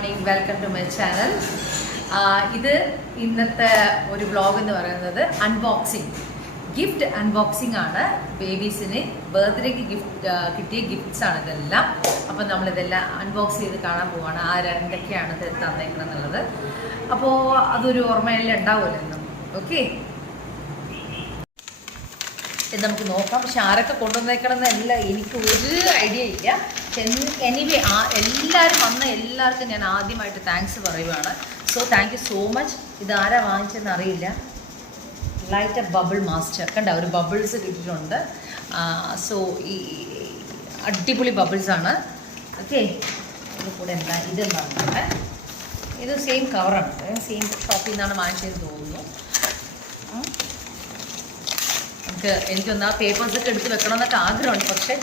Morning, welcome to my channel. ഇത് ഇന്നത്തെ ഒരു വ്ളോഗ് എന്ന് പറയുന്നത് ഗിഫ്റ്റ് അൺബോക്സിംഗ് ആണ്. ബേബീസിന് ബർത്ത്ഡേക്ക് കിട്ടിയ ഗിഫ്റ്റ്സ് ആണ് ഇതെല്ലാം. അപ്പം നമ്മളിതെല്ലാം അൺബോക്സ് ചെയ്ത് കാണാൻ പോവാണ്. എന്തൊക്കെയാണ് തന്നേക്കണം എന്നുള്ളത്. അപ്പോൾ അതൊരു ഓർമ്മയെല്ലാം ഉണ്ടാവുമല്ലോ. ഓക്കെ, ഇത് നമുക്ക് നോക്കാം. പക്ഷെ ആരൊക്കെ കൊണ്ടുവന്നേക്കണമെന്നല്ല എനിക്ക് ഒരു ഐഡിയ ഇല്ല. എനിവേ എല്ലാവരും വന്ന എല്ലാവർക്കും ഞാൻ ആദ്യമായിട്ട് താങ്ക്സ് പറയുവാണ്. So thank you so much. ഇത് ആരാ വാങ്ങിച്ചതെന്ന് അറിയില്ല. ലൈറ്റ് എ ബബിൾ മാസ്റ്റർ കണ്ട, ഒരു ബബിൾസ് കിട്ടിയിട്ടുണ്ട്. സോ ഈ അടിപൊളി ബബിൾസാണ്. ഓക്കെ, ഇത് കൂടെ ഇതെന്താണ്, ഇത് സെയിം കവറാണ്. സെയിം ഷോപ്പിൽ നിന്നാണ് വാങ്ങിച്ചതെന്ന് തോന്നുന്നു. എനിക്കൊന്ന് ആ പേപ്പേഴ്സൊക്കെ എടുത്ത് വെക്കണമെന്നൊക്കെ ആഗ്രഹമുണ്ട്. പക്ഷെ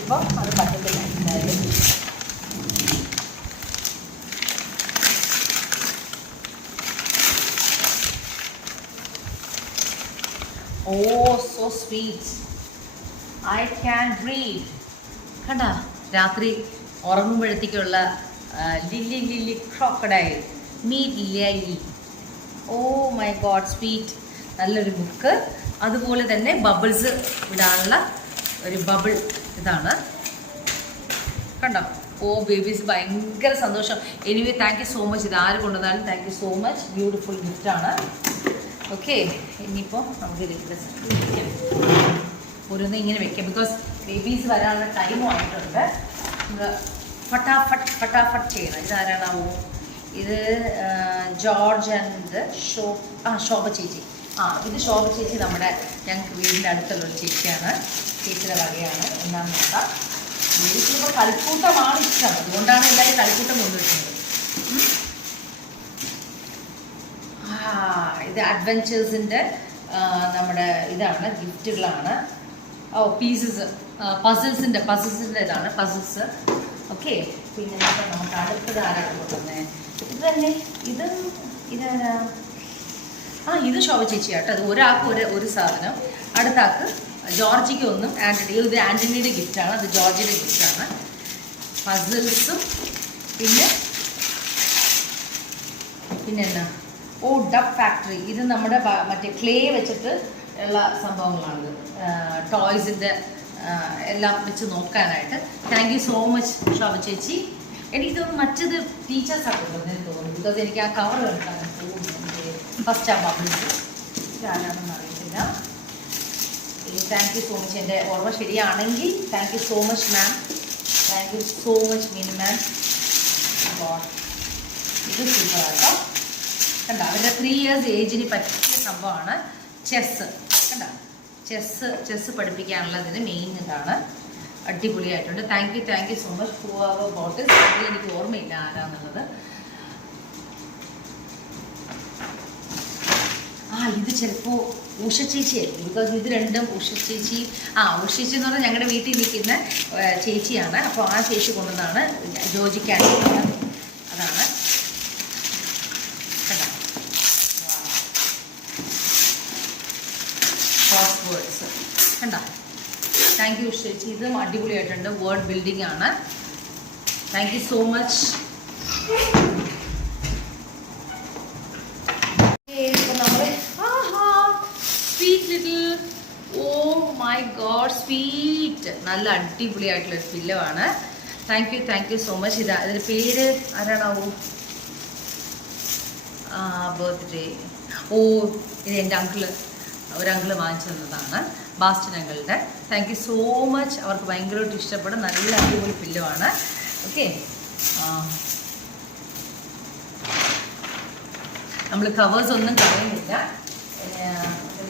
ഇപ്പോൾ അത് പറ്റത്തില്ല. എന്തായാലും so sweet, I can read. കണ്ട, രാത്രി ഉറങ്ങുമ്പോഴത്തേക്കുള്ള Lily crocodile meet Lily. Oh my god, sweet. നല്ലൊരു ബുക്ക്. അതുപോലെ തന്നെ ബബിൾസ് ഇടാനുള്ള ഒരു ബബിൾ ഇതാണ്. കണ്ടോ? ഓ ബേബീസ് ഭയങ്കര സന്തോഷം. Anyway thank you so much. ഇത് ആര് കൊണ്ടുവന്നാലും thank you so much. Beautiful ഗിഫ്റ്റാണ്. ഓക്കെ, ഇനിയിപ്പോൾ നമുക്ക് ഓരോന്ന് ഇങ്ങനെ വെക്കാം. ബിക്കോസ് ബേബീസ് വരാനുള്ള ടൈമും ആയിട്ടുണ്ട്. ഫട്ടാഫട്ട് ചെയ്യണം. ഇതാരാണാവോ? ഇത് ജോർജ് ആൻഡ് ശോഭ ചേച്ചി. ഇത് ശോഭ ചേച്ചി നമ്മുടെ ഞങ്ങൾക്ക് വീടിൻ്റെ അടുത്തുള്ളൊരു ചേച്ചിയാണ്. ചേച്ചിയുടെ വകയാണ്. എന്താണെന്ന് നോക്കാം. വീട്ടിലിപ്പോൾ കളിക്കൂട്ടമാണ് ഇഷ്ടം. അതുകൊണ്ടാണ് എല്ലാവരും കളിക്കൂട്ടം കൊണ്ടുവരുന്നത്. ഇത് അഡ്വെഞ്ചേഴ്സിൻ്റെ നമ്മുടെ ഇതാണ്, ഗിഫ്റ്റുകളാണ്. പീസസ്, പസിൽസിൻ്റെ ഇതാണ്, പസിൽസ്. ഓക്കെ, പിന്നെ നമുക്ക് അടുത്തത് ആരാണ് കൊണ്ടുവന്നത്? ഇത് തന്നെ, ഇതാരാ? ഇത് ശോഭ ചേച്ചിയാട്ടോ. അത് ഒരാൾക്ക് ഒരു സാധനം, അടുത്ത ആൾക്ക് ജോർജിക്ക് ഒന്നും. ഇത് ആൻ്റണിയുടെ ഗിഫ്റ്റാണ്, അത് ജോർജിയുടെ ഗിഫ്റ്റാണ്. പസിൽസും പിന്നെ എന്നാ, ഡബ് ഫാക്ടറി. ഇത് നമ്മുടെ മറ്റേ ക്ലേ വെച്ചിട്ട് ഉള്ള സംഭവങ്ങളാണിത്. ടോയ്സിൻ്റെ എല്ലാം വെച്ച് നോക്കാനായിട്ട്. താങ്ക് യു സോ മച്ച് ശോഭ ചേച്ചി. എനിക്ക് തോന്നുന്നു മറ്റത് ടീച്ചേഴ്സാണ് കൊണ്ടുവന്നതെന്ന് തോന്നുന്നു. ബിക്കോസ് എനിക്ക് ആ കവർ കണ്ടാൽ തോന്നുന്നു. ഫസ്റ്റ് ആ ബബിൾസ് ഇതാരാണെന്ന് അറിയത്തില്ല. Thank you so much. എൻ്റെ ഓർമ്മ ശരിയാണെങ്കിൽ thank you so much ma'am. Thank you so much Meenu ma'am. ഇത് സൂപ്പറാട്ടോ. കണ്ട, അവരുടെ 3 years ഏജിന് പറ്റിയ സംഭവമാണ് ചെസ്സ്. കണ്ട, ചെസ്സ് പഠിപ്പിക്കാനുള്ളതിന് മെയിൻ ഇതാണ്. അടിപൊളിയായിട്ടുണ്ട്. Thank you so much for our bottle. എനിക്ക് ഓർമ്മയില്ല ആരാന്നുള്ളത്. ഇത് ചിലപ്പോൾ ഉഷ ചേച്ചിയായിരിക്കും. ബിക്കോസ് ഇത് രണ്ടും ഉഷ ചേച്ചി എന്ന് പറഞ്ഞാൽ ഞങ്ങളുടെ വീട്ടിൽ നിൽക്കുന്ന ചേച്ചിയാണ്. അപ്പോൾ ആ ചേച്ചി കൊണ്ടുവന്നാണ് ജോജിക്കാണ്. അതാണ് ക്രോസ് വേർഡ്സ്. കണ്ട, താങ്ക് യു ഉഷ ചേച്ചി. ഇതും അടിപൊളിയായിട്ടുണ്ട്. വേർഡ് ബിൽഡിംഗ് ആണ്. Thank you so much. Sweet, നല്ല അടിപൊളിയായിട്ടുള്ളൊരു പില്ലോവാണ്. താങ്ക് യു സോ മച്ച്. ഇതിൻ്റെ പേര് ആരാണാവോ? ബർത്ത്ഡേ. ഇത് എൻ്റെ ഒരു അങ്കിള് വാങ്ങിച്ചു തന്നതാണ്, ബാസ്റ്റൻ അങ്കിളുടെ. Thank you so much. അവർക്ക് ഭയങ്കരമായിട്ട് ഇഷ്ടപ്പെടും. നല്ല അടിപൊളി പില്ലോവാണ്. ഓക്കെ, നമ്മൾ കവേഴ്സ് ഒന്നും കളയുന്നില്ല,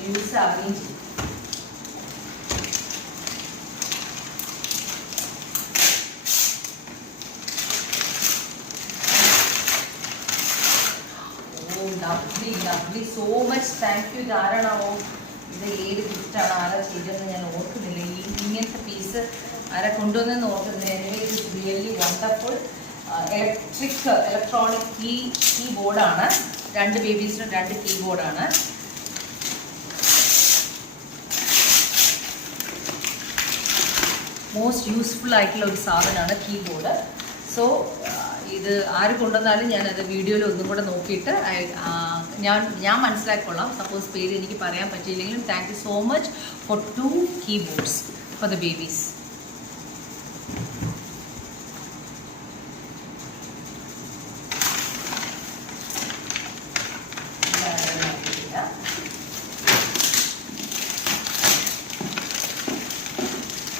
യൂസ് ആവുകയും ചെയ്യും. Lovely so much. Thank you. ഇതാരാണാവോ? ഇത് ഏത് ഗിഫ്റ്റാണ്, ആരാ ചെയ്തതെന്ന് ഞാൻ ഓർക്കുന്നില്ല. ഇങ്ങനത്തെ പീസ് ആരാ കൊണ്ടുവന്നെന്ന് ഓർക്കുന്നില്ല. Anyway it is really wonderful. Electronic കീബോർഡാണ്. 2 ബേബീസിനും 2 കീബോർഡാണ്. മോസ്റ്റ് യൂസ്ഫുൾ ആയിട്ടുള്ള ഒരു സാധനമാണ് കീബോർഡ്. സോ ഇത് ആര് കൊണ്ടുവന്നാലും ഞാനത് വീഡിയോയിൽ ഒന്നും കൂടെ നോക്കിയിട്ട് ഞാൻ മനസ്സിലാക്കിക്കൊള്ളാം. സപ്പോസ് പേര് എനിക്ക് പറയാൻ പറ്റിയില്ലെങ്കിലും thank you so much for 2 keyboards for the babies.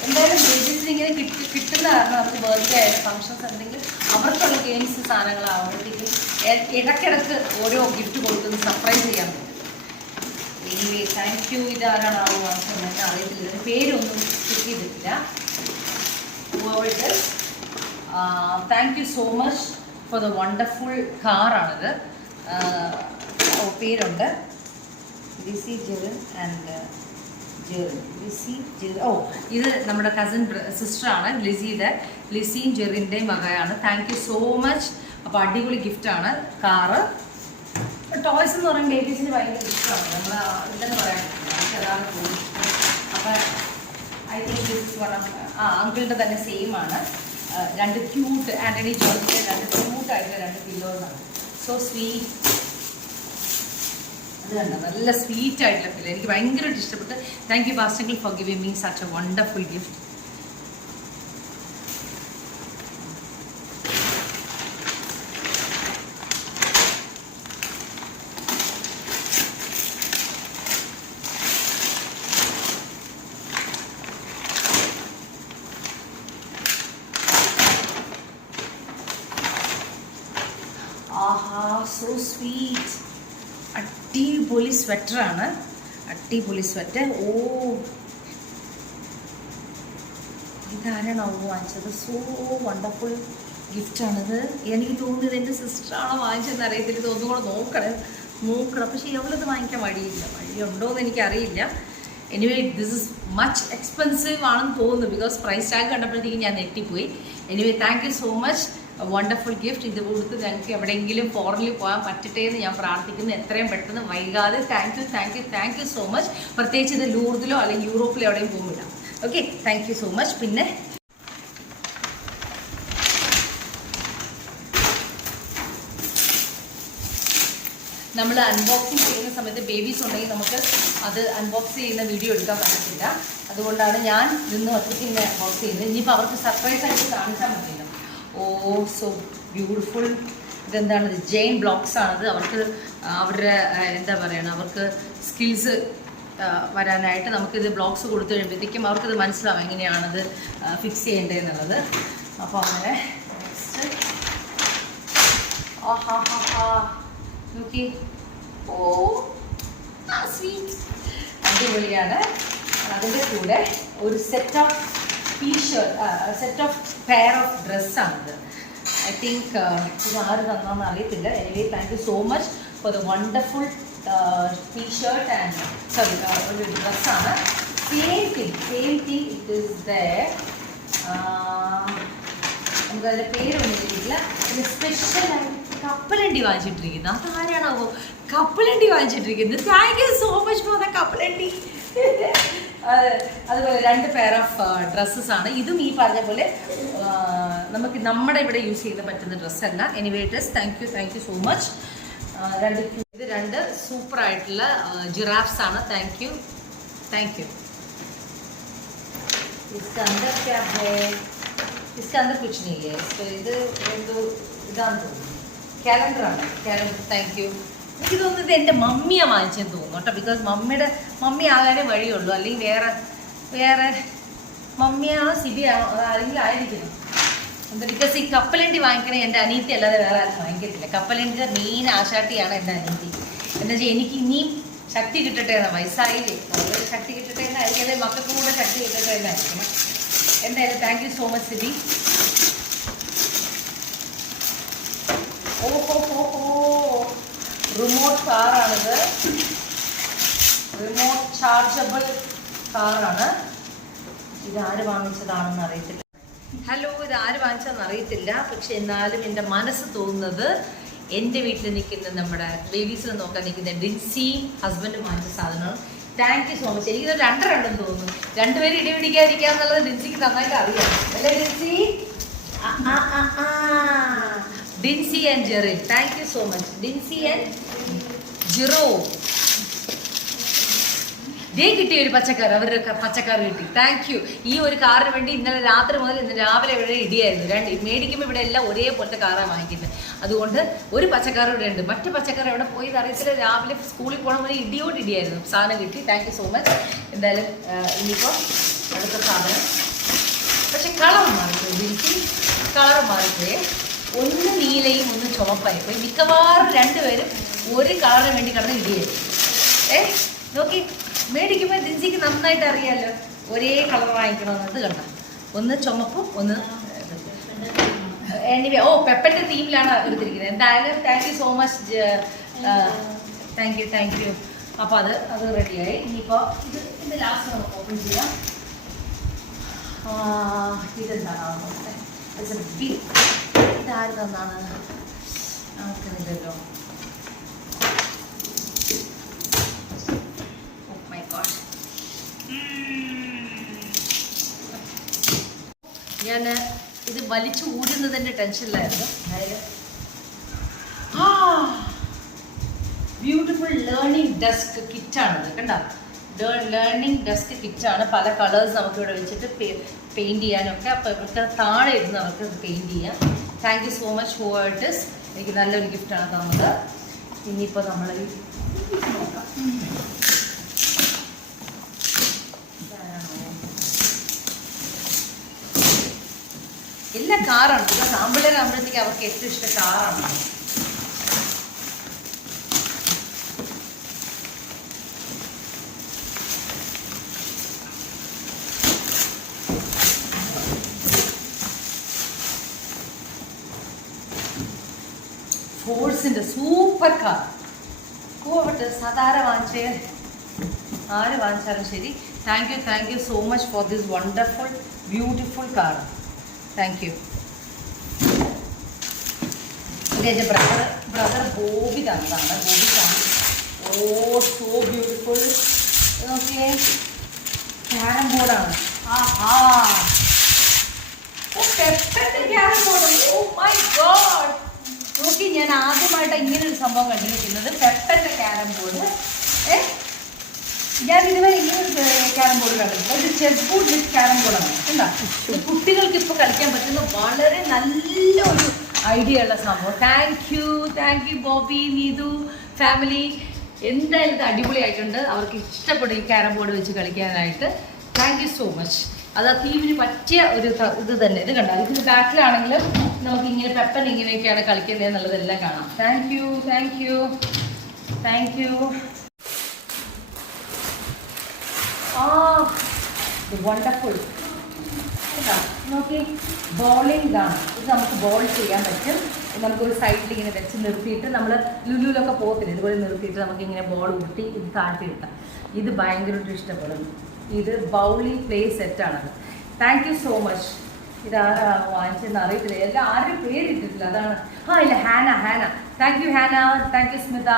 എന്തായാലും ബേബീസിന് ഇങ്ങനെ കിട്ടുന്ന കാരണം നമുക്ക് ബർത്ത്ഡേ ആയാലും ഫങ്ഷൻസ് ഉണ്ടെങ്കിൽ അവർക്കുള്ള ഗെയിംസ് സാധനങ്ങളാവുമ്പോഴത്തേക്കും ഇടയ്ക്കിടയ്ക്ക് ഓരോ ഗിഫ്റ്റ് കൊടുക്കുന്ന സർപ്രൈസ് ചെയ്യാൻ പറ്റും. Anyway thank you. ഇതാരാണ് ആവുക അറിയത്തില്ല, ഇതിന് പേരൊന്നും കിട്ടിയിട്ടില്ല. Thank you so much for the wonderful കാറാണിത്. പേരുണ്ട് ലിസി ജെറിൻ ആൻഡ് ഇത് നമ്മുടെ കസിൻ സിസ്റ്ററാണ് ലിസിയും ജെറിൻ്റെയും വകയാണ്. Thank you so much. അപ്പോൾ അടിപൊളി ഗിഫ്റ്റാണ് കാറ്. ടോയ്സ് എന്ന് പറയുമ്പോൾ ബേബീസിന് ഭയങ്കര ഇഷ്ടമാണ്. നമ്മൾ ഇല്ലെന്ന് പറയാൻ പറ്റില്ല, അതാണ് തോന്നുന്നത്. അപ്പോൾ I think this one of അങ്കിളുടെ തന്നെ സെയിം ആണ്. 2 ക്യൂട്ട് ആൻ്റണി ജോർജിൻ്റെ 2 ക്യൂട്ടായിട്ടുള്ള 2 പില്ലോസാണ്. So sweet. അത് കണ്ടോ, നല്ല സ്വീറ്റ് ആയിട്ടുള്ള പില്ലോ. എനിക്ക് ഭയങ്കരമായിട്ട് ഇഷ്ടപ്പെട്ടു. Thank you Baston uncle for giving me such a wonderful gift. ആഹാ, സോ സ്വീറ്റ്. അടിപൊളി സ്വെറ്ററാണ്, അടിപൊളി സ്വെറ്റർ. ഓ, ഇതാരാണോ വാങ്ങിച്ചത്? സോ വണ്ടർഫുൾ ഗിഫ്റ്റാണിത്. എനിക്ക് തോന്നുന്നത് എൻ്റെ സിസ്റ്ററാണോ വാങ്ങിച്ചതെന്ന് അറിയത്തില്ല. ഇത് ഒന്നും കൂടെ നോക്കണം. പക്ഷേ എവളത് വാങ്ങിക്കാൻ വഴിയുണ്ടോയെന്ന് എനിക്കറിയില്ല. Anyway this is much expensive ആണെന്ന് തോന്നുന്നു, ബിക്കോസ് പ്രൈസ് ടാഗ് കണ്ടപ്പോഴത്തേക്കും ഞാൻ നെറ്റിപ്പോയി. Anyway thank you so much. Wonderful gift. ഇത് കൊടുത്ത് ഞങ്ങൾക്ക് എവിടെയെങ്കിലും ഫോറിനിൽ പോകാൻ പറ്റട്ടെ എന്ന് ഞാൻ പ്രാർത്ഥിക്കുന്നു. എത്രയും പെട്ടെന്ന് വൈകാതെ. Thank you so much. പ്രത്യേകിച്ച് ഇത് ലൂർദിലോ അല്ലെങ്കിൽ യൂറോപ്പിലോ എവിടെയും പോകുന്നില്ല. Okay, thank you so much. പിന്നെ നമ്മൾ അൺബോക്സിങ് ചെയ്യുന്ന സമയത്ത് ബേബീസ് ഉണ്ടെങ്കിൽ നമുക്ക് അത് അൺബോക്സ് ചെയ്യുന്ന വീഡിയോ എടുക്കാൻ പറ്റത്തില്ല. അതുകൊണ്ടാണ് ഞാൻ നിന്ന് ഒറ്റയ്ക്ക് ഇങ്ങനെ അൺബോക്സ് ചെയ്യുന്നത്. ഇനിയിപ്പോൾ അവർക്ക് സർപ്രൈസ് ആയിട്ട് കാണിച്ചാൽ മതിയല്ലോ. ഓ, സോ ബ്യൂട്ടിഫുൾ. ഇതെന്താണ്? ജെയിൻ ബ്ലോക്സ് ആണിത്. അവരുടെ എന്താ പറയുക, അവർക്ക് സ്കിൽസ് വരാനായിട്ട് നമുക്കിത് ബ്ലോക്സ് കൊടുത്തു കഴിയുമ്പോഴത്തേക്കും അവർക്കിത് മനസ്സിലാവും എങ്ങനെയാണത് ഫിക്സ് ചെയ്യേണ്ടതെന്നുള്ളത്. അപ്പോൾ അങ്ങനെ നെക്സ്റ്റ് നോക്കി. ഓ, സ്വീറ്റ്, അടിപൊളിയാണ്. അതിൻ്റെ കൂടെ ഒരു സെറ്റ് ഓഫ് പെയർ ഓഫ് ഡ്രസ്സാണിത്. ഐ തിങ്ക് ഇത് ആര് തന്നാന്ന് അറിയത്തില്ല. Anyway thank you so much for the wonderful T shirt and ഒരു ഡ്രസ്സാണ്. Same thing it is there. നമുക്കതിൻ്റെ പേരൊന്നും കിട്ടിയില്ല. പിന്നെ സ്പെഷ്യലായിട്ട് കപ്പലണ്ടി വാങ്ങിച്ചിട്ടിരിക്കുന്നത്. അതാരാണാവോ കപ്പലണ്ടി വാങ്ങിച്ചിട്ടിരിക്കുന്നത്? Thank you so much for the കപ്പലണ്ടി. അതുപോലെ 2 പെയർ ഓഫ് ഡ്രസ്സസ് ആണ്. ഇതും ഈ പറഞ്ഞ പോലെ നമുക്ക് നമ്മുടെ ഇവിടെ യൂസ് ചെയ്യാൻ പറ്റുന്ന ഡ്രസ്സല്ല. Anyway dress. Thank you so much. ഇത് 2 സൂപ്പറായിട്ടുള്ള ജിറാഫ്സ് ആണ്. Thank you. इसके अंदर क्या है? इसके अंदर कुछ नहीं है. ഇത് എന്തോ ഇതാന്ന് തോന്നുന്നു, ക്യാലണ്ടറാണ്. Thank you. എനിക്ക് തോന്നുന്നത് എൻ്റെ മമ്മിയാണ് വാങ്ങിച്ചെന്ന് തോന്നുന്നു കേട്ടോ. ബിക്കോസ് മമ്മി ആകാനേ വഴിയുള്ളൂ. അല്ലെങ്കിൽ വേറെ മമ്മിയാണോ സിബിയാണോ അല്ലെങ്കിൽ ആയിരിക്കണം. ബിക്കോസ് ഈ കപ്പലണ്ടി വാങ്ങിക്കണേ എൻ്റെ അനീത്തി അല്ലാതെ വേറെ ആരും വാങ്ങിക്കത്തില്ല. കപ്പലണ്ടിയുടെ മെയിൻ ആശാട്ടിയാണ് എൻ്റെ അനീത്തി. എന്താ വെച്ചാൽ എനിക്ക് ഇനിയും ശക്തി കിട്ടട്ടെ എന്നാണ്. വയസ്സായില്ലേ, വളരെ ശക്തി കിട്ടട്ടെ എന്നായിരിക്കും. അല്ലെങ്കിൽ മക്കൾക്കും കൂടെ ശക്തി കിട്ടട്ടെ എന്നായിരിക്കണം. എന്തായാലും thank you so much Sibi. Remote കാറാണിത്. റിമോട്ട് ചാർജബിൾ കാറാണ്. ഇതാര് വാങ്ങിച്ചതാണെന്ന് അറിയത്തില്ല. ഹലോ, ഇതാര് വാങ്ങിച്ചതെന്ന് അറിയത്തില്ല. പക്ഷെ എന്നാലും എൻ്റെ മനസ്സ് തോന്നുന്നത് എൻ്റെ വീട്ടിൽ നിൽക്കുന്ന നമ്മുടെ ബേബീസിനെ നോക്കാൻ നിൽക്കുന്ന ഡിൻസി ഹസ്ബൻഡ് വാങ്ങിച്ച സാധനമാണ്. Thank you so much. എനിക്കിത് 2 ഉണ്ടെന്ന് തോന്നുന്നു. 2 പേര് ഇടിപിടിക്കാതിരിക്കുക എന്നുള്ളത് ഡിൻസിക്ക് നന്നായിട്ട് അറിയാം. അല്ലേ Dincy? Dincy and Jerin, thank you so much. Dincy and ജിറോ ഡേ കിട്ടിയ ഒരു പച്ചക്കാർ, അവരുടെ പച്ചക്കാർ കിട്ടി. Thank you. ഈ ഒരു കാറിന് വേണ്ടി ഇന്നലെ രാത്രി മുതൽ ഇന്ന് രാവിലെ ഇവിടെ ഇടിയായിരുന്നു. മേടിക്കുമ്പോൾ ഇവിടെ എല്ലാം ഒരേപോലത്തെ കാറാണ് വാങ്ങിക്കുന്നത്. അതുകൊണ്ട് ഒരു പച്ചക്കാർ ഇവിടെ ഉണ്ട്. മറ്റു പച്ചക്കാർ എവിടെ പോയി അറിയത്തില്ല. രാവിലെ സ്കൂളിൽ പോകണമെങ്കിൽ ഇടിയോട് ഇടിയായിരുന്നു. സാധനം കിട്ടി. Thank you so much. എന്തായാലും ഇനിയിപ്പോൾ അടുത്ത സാധനം. പക്ഷെ കളർ മാറിപ്പോയി. എനിക്ക് കളർ മാറിപ്പോയി. ഒന്ന് നീലയും ഒന്ന് ചുവപ്പായിപ്പോയി. മിക്കവാറും രണ്ടുപേരും ഒരു കളറിന് വേണ്ടി കിടന്ന് ഇടിയായിരുന്നു. നോക്കി മേടിക്കുമ്പോൾ ദിൻസിക്ക് നന്നായിട്ട് അറിയാമല്ലോ ഒരേ കളർ വാങ്ങിക്കണമെന്നത്. കണ്ട, ഒന്ന് ചുമപ്പും ഒന്ന് എനിവേ. പെപ്പൻ്റെ തീമിലാണ് എടുത്തിരിക്കുന്നത്. എന്തായാലും thank you so much. Thank you. അപ്പോൾ അത് റെഡിയായി. ഇനിയിപ്പോൾ ഇത് ലാസ്റ്റ് നമുക്ക് ഓപ്പൺ ചെയ്യാം. ഇതെന്താണ് ഇതാര് തന്നാണ് നമുക്കില്ലല്ലോ. ഞാൻ ഇത് വലിച്ചു ഊരുന്നതിൻ്റെ ടെൻഷനിലായിരുന്നു. അതായത് ബ്യൂട്ടിഫുൾ ലേണിംഗ് ഡെസ്ക് കിറ്റാണിത്. കണ്ടോ, ലേണിംഗ് ഡെസ്ക് കിറ്റാണ്. പല കളേഴ്സ് നമുക്കിവിടെ വെച്ചിട്ട് പെയിൻറ്റ് ചെയ്യാനൊക്കെ. അപ്പോൾ ഇവർക്ക് താഴെ ഇരുന്ന് അവർക്ക് പെയിൻറ്റ് ചെയ്യാം. Thank you so much for it is. എനിക്ക് നല്ലൊരു ഗിഫ്റ്റാണ് തന്നത്. ഇനിയിപ്പോൾ നമ്മൾ നോക്കാം. എല്ലാ കാറാണ്. ഇപ്പം സാമ്പിളരാകുമ്പോഴത്തേക്ക് അവർക്ക് ഏറ്റവും ഇഷ്ടം കാറാണ്. ഫോഴ്സിൻ്റെ സൂപ്പർ കാർ. പോവട്ടെ, സാധാരണ വാങ്ങിച്ചേ ആര് വാങ്ങിച്ചാലും ശരി. Thank you so much for this wonderful beautiful car. Thank you. ഇതെൻ്റെ ബ്രദർ ബോബി തന്നതാണ്. ബോബിക്കാണ്. So beautiful. നോക്കിയേ, ക്യാരം ബോർഡാണ്. Carrom board. My God. നോക്കി, ഞാൻ ആദ്യമായിട്ട് ഇങ്ങനൊരു സംഭവം കണ്ടിരിക്കുന്നത്. പെപ്പൻ്റെ ക്യാരം ബോർഡ്. ഞാൻ ഇതുവരെ ഇങ്ങനൊരു ക്യാരം ബോർഡ് കണ്ടിട്ടില്ല. ഇത് ചെസ് ബോർഡ് വിത്ത് ക്യാരം ബോർഡാണ്. എന്താ, കുട്ടികൾക്ക് ഇപ്പോൾ കളിക്കാൻ പറ്റുന്ന വളരെ നല്ലൊരു ഐഡിയ ഉള്ള സംഭവം. Thank you Bobby, Neethu, family. എന്തായാലും ഇത് അടിപൊളിയായിട്ടുണ്ട്. അവർക്ക് ഇഷ്ടപ്പെടും ഈ ക്യാരം ബോർഡ് വെച്ച് കളിക്കാനായിട്ട്. Thank you so much. അത് ആ തീമിന് പറ്റിയ ഒരു ഇത് തന്നെ. ഇത് കണ്ടാൽ ഇതിന് ബാക്കിലാണെങ്കിലും നമുക്ക് ഇങ്ങനെ പെപ്പൻ ഇങ്ങനെയൊക്കെയാണ് കളിക്കുന്നത് എന്നുള്ളതെല്ലാം കാണാം. Thank you. വണ്ടർഫുൾ. നോക്കി, ബോളിംഗ് ഇതാണ്. ഇത് നമുക്ക് ബോൾ ചെയ്യാൻ പറ്റും. നമുക്കൊരു സൈഡിൽ ഇങ്ങനെ വെച്ച് നിർത്തിയിട്ട് നമ്മൾ ലുലുവിലൊക്കെ പോകത്തില്ല, ഇതുപോലെ നിർത്തിയിട്ട് നമുക്കിങ്ങനെ ബോൾ ഉരുട്ടി ഇത് താഴ്ത്തി ഇട്ടാം. ഇത് ഭയങ്കരമായിട്ട് ഇഷ്ടപ്പെടുന്നു. ഇത് ബൗളിംഗ് പ്ലേ സെറ്റാണത്. Thank you so much. ഇതാരാ വാങ്ങിച്ചെന്ന് അറിയത്തില്ല. എല്ലാം ആരും പേരിട്ടിട്ടില്ല, അതാണ്. ഇല്ല, Hana. Thank you Hana. Thank you Smitha.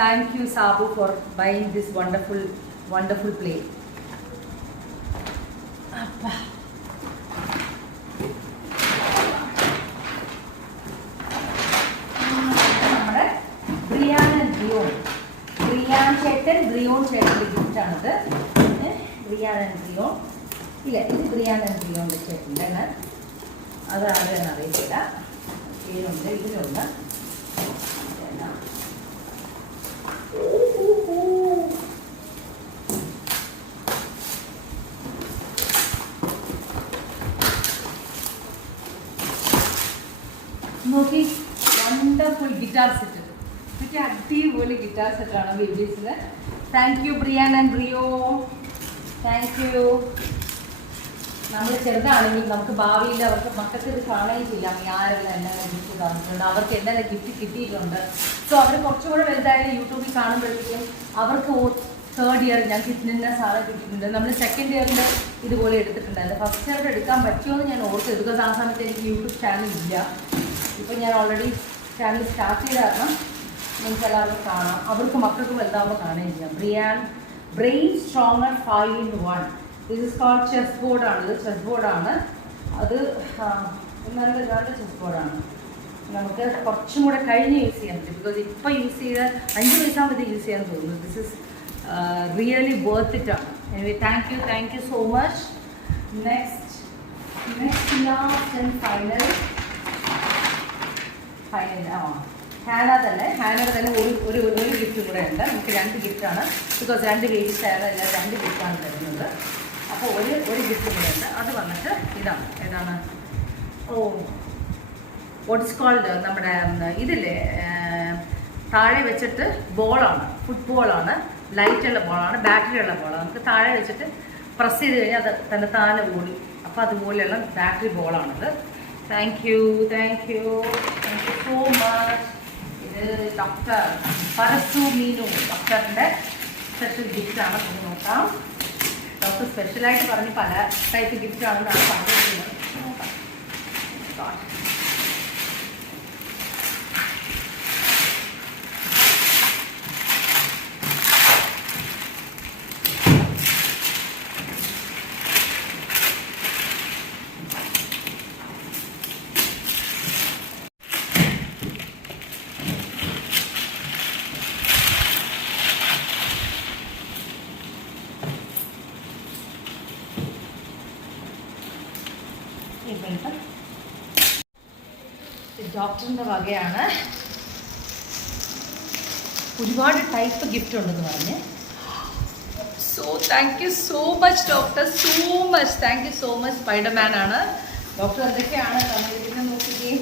Thank you Sabu for buying this wonderful play. നമ്മുടെ ബ്രിയാൻ ചേട്ടൻ്റെ ഗിഫ്റ്റാണിത്. Brian and ബ്രിയോൺ. ഇല്ല, ഇത് ബ്രിയാൻ ആൻഡ് ബ്രിയോൻ്റെ ചേട്ടൻ്റെ. അത് ആരെന്ന് അറിയത്തില്ല. പേരുണ്ട്, ഇതിലുണ്ട്. നോക്കി, വണ്ടർഫുൾ ഗിറ്റാർ സെറ്റ്. ഇതൊക്കെ അടിപൊളി ഗിറ്റാർ സെറ്റാണ് ബേബീസിൽ. Thank you Brian and Brio. Thank you. നമ്മൾ ചെറുതാണെങ്കിൽ നമുക്ക് ഭാവിയിൽ അവർക്ക് മക്കൾക്ക് ഇത് കാണുകയും ചെയ്യാം. ആരെല്ലാം എല്ലാം ഗിഫ്റ്റ് തന്നിട്ടുണ്ട്, അവർക്ക് എന്തെല്ലാം ഗിഫ്റ്റ് കിട്ടിയിട്ടുണ്ട്. സോ അവർ കുറച്ചുകൂടെ വലുതായാലും യൂട്യൂബിൽ കാണുമ്പോഴത്തേക്കും അവർക്ക് തേർഡ് ഇയർ ഞങ്ങൾക്ക് ഇന്ന സാധനം കിട്ടിയിട്ടുണ്ട്. നമ്മൾ സെക്കൻഡ് ഇയറിൽ ഇതുപോലെ എടുത്തിട്ടുണ്ടായിരുന്നു. ഫസ്റ്റ് ഇയറിൽ എടുക്കാൻ പറ്റുമോ എന്ന് ഞാൻ ഓർത്തത്. ബിക്കോസ് ആ സമയത്ത് എനിക്ക് യൂട്യൂബ് ചാനൽ ഇല്ല. ഇപ്പം ഞാൻ ഓൾറെഡി ചാനൽ സ്റ്റാർട്ട് ചെയ്ത കാരണം നിങ്ങൾക്ക് എല്ലാവർക്കും കാണാം. അവർക്ക് മക്കൾക്ക് വലുതാവുമ്പോൾ കാണുകയും ചെയ്യാം. Brain stronger 5-in-1. This is cold chess ബോർഡാണ്. ഇത് ചെസ് ബോർഡാണ്. അത് നല്ല ചെസ് ബോർഡാണ്. നമുക്ക് കുറച്ചും കൂടെ കഴിഞ്ഞ് യൂസ് ചെയ്യാൻ പറ്റും. ബിക്കോസ് ഇപ്പോൾ യൂസ് ചെയ്ത് 5 വയസ്സാകുമ്പോൾ യൂസ് ചെയ്യാൻ തോന്നുന്നു. This is really worth it ആണ്. Anyway thank you so much. Next last and final ഹാനയുടെ തന്നെ ഒരു ഗിഫ്റ്റ് കൂടെ ഉണ്ട്. നമുക്ക് 2 ഗിഫ്റ്റാണ്. ബിക്കോസ് 2 ബേബീസ് ആയാലും എല്ലാം 2 ഗിഫ്റ്റാണ് തരുന്നത്. അപ്പോൾ ഒരു ഗിഫ്റ്റ് കൂടെ ഉണ്ട്. അത് വന്നിട്ട് ഏതാണ് വാട്ട് ഇസ് കോൾഡ്, നമ്മുടെ ഇതില്ലേ താഴെ വെച്ചിട്ട് ബോളാണ്, ഫുട്ബോളാണ്, ലൈറ്റുള്ള ബോളാണ്, ബാറ്ററി ഉള്ള ബോളാണ്. നമുക്ക് താഴെ വെച്ചിട്ട് പ്രസ് ചെയ്ത് കഴിഞ്ഞാൽ അത് തന്നെ താനെ ഓടി. അപ്പോൾ അതുപോലെയുള്ള ബാറ്ററി ബോളാണിത്. Thank you so much. ഇത് ഡോക്ടർ പരസു മീനു ഡോക്ടറിൻ്റെ സ്പെഷ്യൽ ഗിഫ്റ്റാണ്. നമുക്ക് നോക്കാം. ഡോക്ടർ സ്പെഷ്യലായിട്ട് പറഞ്ഞ് പല ടൈപ്പ് ഗിഫ്റ്റാണെന്നാണ് പറഞ്ഞിരിക്കുന്നത്. നോക്കാം. ഡോക്ടറിൻ്റെ വകയാണ്. ഒരുപാട് ടൈപ്പ് ഗിഫ്റ്റ് ഉണ്ടെന്ന് പറഞ്ഞ്. So thank you so much doctor, thank you so much. Spiderman ആണ് ഡോക്ടർ. എന്തൊക്കെയാണ് തന്നിരിക്കുന്നത് നോക്കിക്കേ.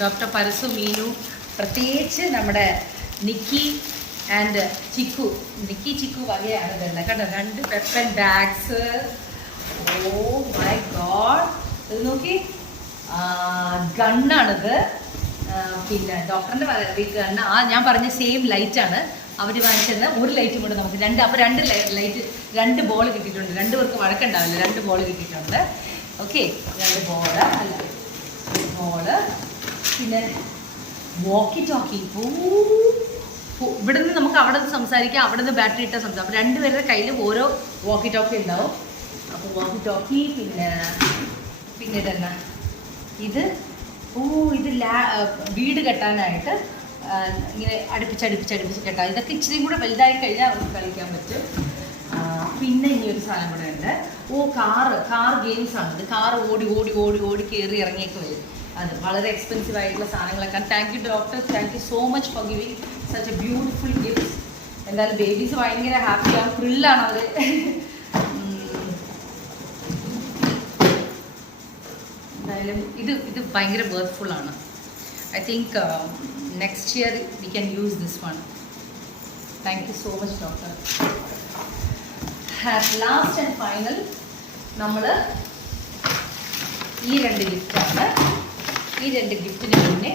ഡോക്ടർ പരസു മീനു, പ്രത്യേകിച്ച് നമ്മുടെ നിക്കി ആൻഡ് ചിക്കു വകയാണ് ഇതെല്ലാം കേട്ടോ. 2 പെപ്പൻ ബാഗ്സ്. ഓ മൈ ഗോഡ്, ഇത് നോക്കി. ഗണ്ണാണിത്. പിന്നെ ഡോക്ടറിൻ്റെ ഗണ്ണ്. ഞാൻ പറഞ്ഞ സെയിം ലൈറ്റാണ് അവർ വാങ്ങിച്ചത്. ഒരു ലൈറ്റും കൂടെ നമുക്ക് 2, അപ്പോൾ 2 ലൈറ്റ്, 2 ബോൾ കിട്ടിയിട്ടുണ്ട്. 2 പേർക്ക് വഴക്കുണ്ടാവില്ല. 2 ബോൾ കിട്ടിയിട്ടുണ്ട്. Okay, 2 ball. പിന്നെ വോക്കി ടോക്കി. ഇവിടുന്ന് നമുക്ക് അവിടെ നിന്ന് സംസാരിക്കാം, അവിടെ നിന്ന് ബാറ്ററി ഇട്ടാൽ സംസാരിക്കാം. അപ്പോൾ 2 പേരുടെ കയ്യിൽ ഓരോ വോക്കി ടോക്കി ഉണ്ടാവും. അപ്പോൾ വോക്കി ടോക്കി. പിന്നെ ഇതെന്നാ ഇത് വീട് കെട്ടാനായിട്ട് ഇങ്ങനെ അടുപ്പിച്ച് കെട്ടാം. ഇതൊക്കെ ഇച്ചിരി കൂടെ വലുതായി കഴിഞ്ഞാൽ അവർക്ക് കളിക്കാൻ പറ്റും. പിന്നെ ഇനി ഒരു സാധനം കൂടെ ഉണ്ട്. കാർ ഗെയിംസ് ആണ്. ഇത് കാർ ഓടി കയറി ഇറങ്ങിയൊക്കെ വരും. അത് വളരെ എക്സ്പെൻസീവ് ആയിട്ടുള്ള സാധനങ്ങളൊക്കെ. Thank you doctor, thank you so much four giving such A beautiful gift. എന്തായാലും ബേബീസ് ഭയങ്കര ഹാപ്പിയാണ്, ത്രില്ലാണ് അവർ. എന്തായാലും ഇത് ഭയങ്കര വർത്ത്ഫുൾ ആണ്. I think next year we can use this one. Thank you so much doctor. Last and final നമ്മൾ ഈ 2 ഗിഫ്റ്റാണ്. ഈ 2 ഗിഫ്റ്റിന് മുന്നേ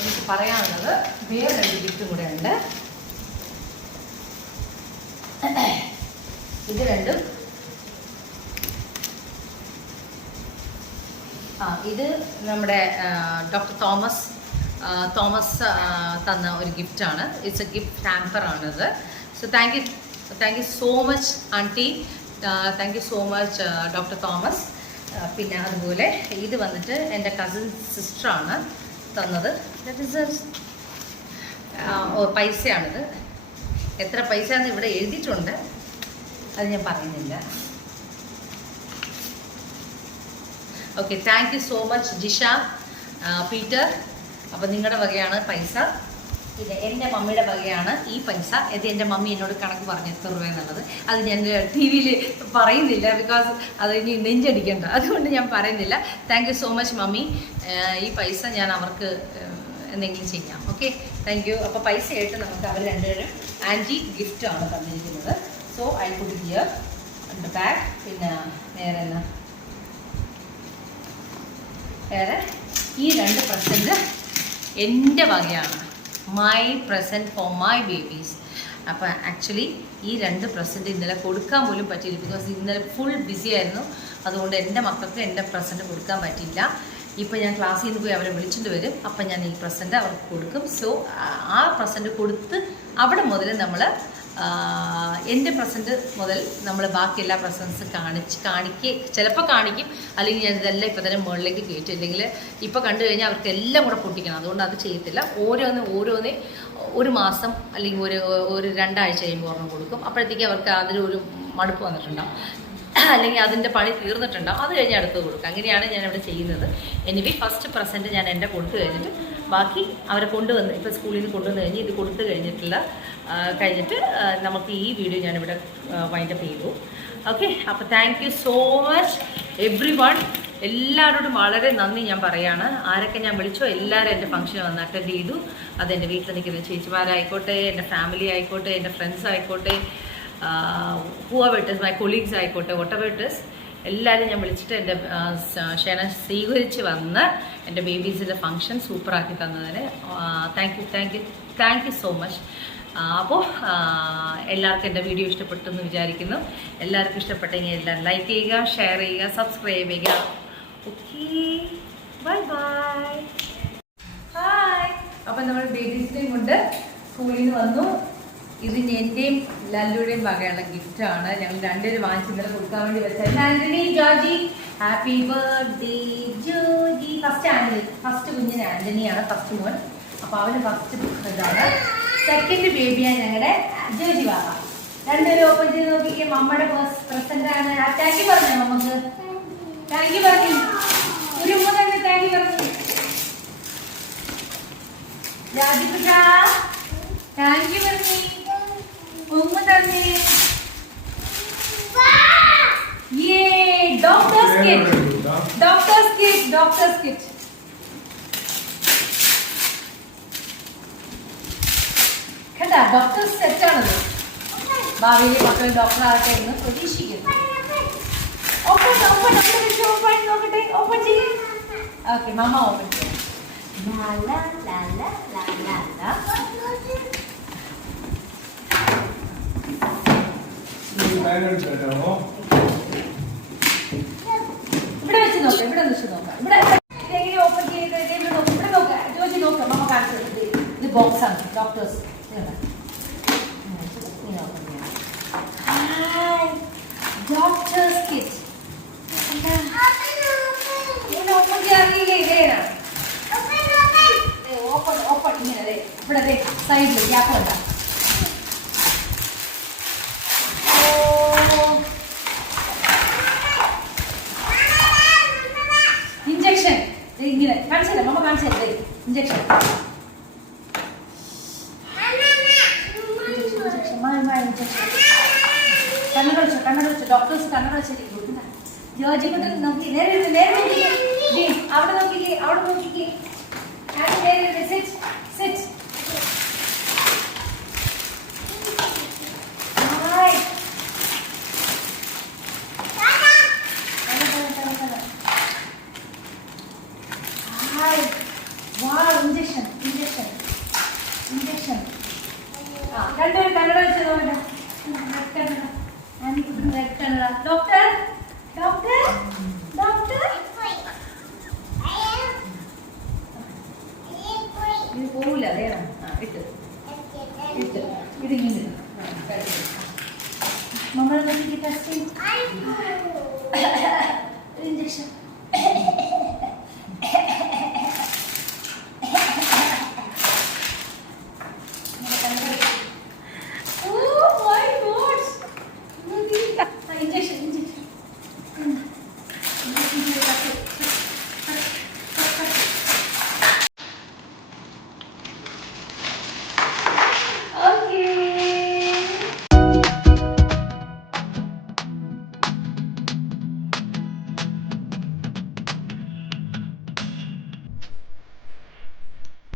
എനിക്ക് പറയാനുള്ളത് വേറെ 2 ഗിഫ്റ്റും കൂടെ ഉണ്ട്. ഇത് രണ്ടും ഇത് നമ്മുടെ ഡോക്ടർ തോമസ് തന്ന ഒരു ഗിഫ്റ്റാണ്. ഇറ്റ്സ് എ ഗിഫ്റ്റ് ഹാമ്പർ ആണിത്. So thank you so much aunty, thank you so much doctor Thomas. പിന്നെ അതുപോലെ ഇത് വന്നിട്ട് എൻ്റെ കസിൻ സിസ്റ്ററാണ് തന്നത്. ദാറ്റ് ഇസ് പൈസയാണിത്. എത്ര പൈസയാണെന്ന് ഇവിടെ എഴുതിയിട്ടുണ്ട്, അത് ഞാൻ പറയുന്നില്ല. Okay, thank you so much Jisha, Peter. അപ്പോൾ നിങ്ങളുടെ വകയാണ് പൈസ. ഇത് എൻ്റെ മമ്മിയുടെ വകയാണ് ഈ പൈസ. ഇത് എൻ്റെ മമ്മി എന്നോട് കണക്ക് പറഞ്ഞു എത്ര രൂപ എന്നുള്ളത്. അത് ഞാൻ ടി വിയിൽ പറയുന്നില്ല, ബിക്കോസ് അത് ഇനി നെഞ്ചടിക്കണ്ട, അതുകൊണ്ട് ഞാൻ പറയുന്നില്ല. Thank you so much mummy. ഈ പൈസ ഞാൻ അവർക്ക് എന്തെങ്കിലും ചെയ്യാം. Okay, thank you. അപ്പോൾ പൈസയായിട്ട് നമുക്ക് അവർ 2 പേരും ആൻറ്റി ഗിഫ്റ്റാണ് തന്നിരിക്കുന്നത്. So I put it here in the bag. പിന്നെ വേറെ ഈ 2 പ്രസൻറ്റ് എൻ്റെ വകയാണ്. My present for my babies. അപ്പോൾ ആക്ച്വലി ഈ 2 പ്രസൻറ്റ് ഇന്നലെ കൊടുക്കാൻ പോലും പറ്റിയില്ല, ബിക്കോസ് ഇന്നലെ ഫുൾ ബിസി ആയിരുന്നു. അതുകൊണ്ട് എൻ്റെ മക്കൾക്ക് എൻ്റെ പ്രസൻറ്റ് കൊടുക്കാൻ പറ്റിയില്ല. ഇപ്പോൾ ഞാൻ ക്ലാസ്സിൽ നിന്ന് പോയി അവരെ വിളിച്ചിട്ട് വരും. അപ്പം ഞാൻ ഈ പ്രസൻറ്റ് അവർക്ക് കൊടുക്കും. സോ ആ പ്രസൻറ്റ് കൊടുത്ത് അവിടെ മുതൽ നമ്മൾ എൻ്റെ പ്രസൻറ്റ് മുതൽ നമ്മൾ ബാക്കി എല്ലാ പ്രസൻസും ചിലപ്പോൾ കാണിക്കും, അല്ലെങ്കിൽ ഞാൻ ഇതെല്ലാം ഇപ്പോൾ തന്നെ മുകളിലേക്ക് കയറ്റും. അല്ലെങ്കിൽ ഇപ്പോൾ കണ്ടു കഴിഞ്ഞാൽ അവർക്ക് എല്ലാം കൂടെ പൊട്ടിക്കണം. അതുകൊണ്ട് അത് ചെയ്യത്തില്ല. ഓരോന്നേ ഒരു മാസം അല്ലെങ്കിൽ ഒരു 2 ആഴ്ച കഴിയുമ്പോൾ ഓർമ്മ കൊടുക്കും. അപ്പോഴത്തേക്ക് അവർക്ക് അതിലൊരു മടുപ്പ് വന്നിട്ടുണ്ടാവും, അല്ലെങ്കിൽ അതിൻ്റെ പണി തീർന്നിട്ടുണ്ടാവും. അത് കഴിഞ്ഞ് അടുത്ത് കൊടുക്കും. അങ്ങനെയാണ് ഞാനിവിടെ ചെയ്യുന്നത്. എനിവേ ഫസ്റ്റ് പ്രസൻറ്റ് ഞാൻ എൻ്റെ കൊടുത്തു കഴിഞ്ഞിട്ട് ബാക്കി അവരെ കൊണ്ടുവന്ന് ഇപ്പോൾ സ്കൂളിൽ നിന്ന് കൊണ്ടുവന്ന് കഴിഞ്ഞ് ഇത് കൊടുത്തു കഴിഞ്ഞിട്ട് നമുക്ക് ഈ വീഡിയോ ഞാനിവിടെ വൈൻഡപ്പ് ചെയ്തു. ഓക്കെ, അപ്പോൾ thank you so much every one. എല്ലാവരോടും വളരെ നന്ദി ഞാൻ പറയാണ്. ആരൊക്കെ ഞാൻ വിളിച്ചോ എല്ലാവരും എൻ്റെ ഫംഗ്ഷൻ വന്ന് അറ്റൻഡ് ചെയ്തു. അതെൻ്റെ വീട്ടിൽ നിൽക്കുന്ന ചേച്ചിമാരായിക്കോട്ടെ, എൻ്റെ ഫാമിലി ആയിക്കോട്ടെ, എൻ്റെ ഫ്രണ്ട്സ് ആയിക്കോട്ടെ, whoever it is, my colleagues ആയിക്കോട്ടെ, whatever it is, എല്ലാവരും ഞാൻ വിളിച്ചിട്ട് എൻ്റെ ക്ഷണം സ്വീകരിച്ച് വന്ന് എൻ്റെ ബേബീസിൻ്റെ ഫംഗ്ഷൻ സൂപ്പറാക്കി തന്നതിന് താങ്ക് യു സോ മച്ച്. അപ്പോൾ എല്ലാവർക്കും എൻ്റെ വീഡിയോ ഇഷ്ടപ്പെട്ടെന്ന് വിചാരിക്കുന്നു. എല്ലാവർക്കും ഇഷ്ടപ്പെട്ടെങ്കിൽ എല്ലാം ലൈക്ക് ചെയ്യുക, ഷെയർ ചെയ്യുക, സബ്സ്ക്രൈബ് ചെയ്യുക. Okay, bye bye. ഹായ്. അപ്പം നമ്മൾ ബേബീസിനെയും കൊണ്ട് സ്കൂളിൽ നിന്ന് വന്നു. ഇത് എൻ്റെയും ലല്ലുടെയും വകയുള്ള ഗിഫ്റ്റാണ്. ഞങ്ങൾ 2 പേര് വാങ്ങിച്ച് ഇന്നലെ കൊടുക്കാൻ വേണ്ടി വെച്ചാൽ. Antony, Georgie, happy birthday Georgie. First കുഞ്ഞിന് ആന്റണിയാണ്, ഫസ്റ്റ് മോൻ. അപ്പോൾ അവന് ഫസ്റ്റ് ഇതാണ്. സെക്കൻഡ് ബേബിയാണ് ഞങ്ങളുടെ ജോജി വാവ. 2 പേരും ഓപ്പൺ ചെയ്ത് നോക്കിക്കേ. മമ്മയുടെ പ്രസന്റ് ആണ്. താങ്ക് യു പറഞ്ഞോ നമുക്ക്? താങ്ക് യു പറഞ്ഞു. ഒരു തന്നെ താങ്ക് യു പറഞ്ഞു. രാജിക്കുട്ട താങ്ക് യു പറഞ്ഞു. ഉമ്മ തന്നെ. Doctors kit. കേട്ടാ, ഡോക്ടേഴ്സ് സെറ്റാണത്. ഭാവിയിലെ മക്കളെ ഡോക്ടറാകട്ടെ എന്ന് പ്രതീക്ഷിക്കുന്നു. നോക്കട്ടെ, ഓപ്പൺ ചെയ്യും. ഓക്കെ, മാമ ഓപ്പൺ ചെയ്യാം. ഇവിടെ വെച്ച് നോക്കാം, ഇവിടെ എങ്ങനെ ഓപ്പൺ ചെയ്ത് ഇവിടെ നോക്കാം. ജോജി നോക്കാം, മാമ കാണിച്ചത്. ഇത് ബോക്സാണ്, ഡോക്ടേഴ്സ്. Doctors kit. ഓപ്പൺ ചെയ്യാറില്ലേ? ഇതേനാ ഓപ്പൺ ഇങ്ങനെ ഇവിടെ സൈഡിൽ ഗ്യാപ്പ് ഉണ്ടാ. ഇഞ്ചക്ഷൻ ഇങ്ങനെ കാണിച്ചല്ലേ, മമ്മ കാണിച്ചല്ലേ ഇഞ്ചക്ഷൻ. കണ്ണട വെച്ചോ ഡോക്ടേഴ്സ് കണ്ണട വെച്ചിരിക്കും. ജോജിക്കുട്ടൻ നോക്കി നേരെ അവിടെ നോക്കിക്കേ. സിറ്റ്. ഇഞ്ചക്ഷൻ. രണ്ടുപേരും കണ്ണട വെച്ച് നോക്കട്ടെ. ഡോക്ടർ ഇത് പോവില്ല, വേണം. ഇട്ട് ഇതിങ്ങനെ നമ്മളെ ടെസ്റ്റിംഗ് ഇഞ്ചക്ഷൻ.